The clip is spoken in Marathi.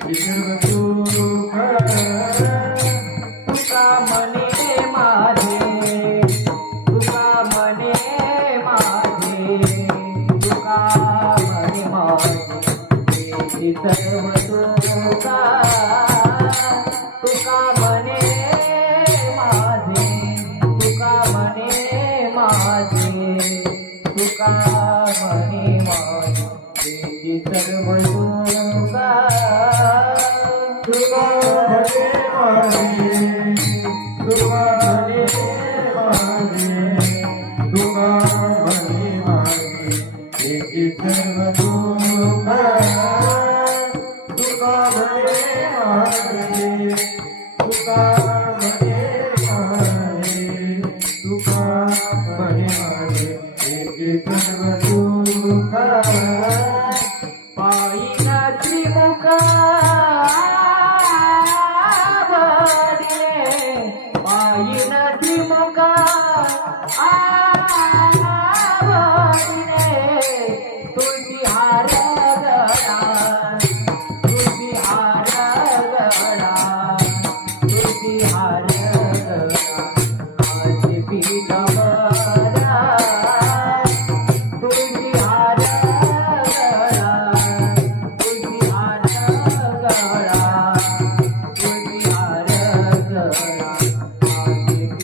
सर्व सुख तुका म्हणे माझे, तुका म्हणे माझे, तुका म्हणे माझे सर्व तुका, तुका म्हणे माझे, तुका म्हणे माझे, तुका म्हणे माझे सर्व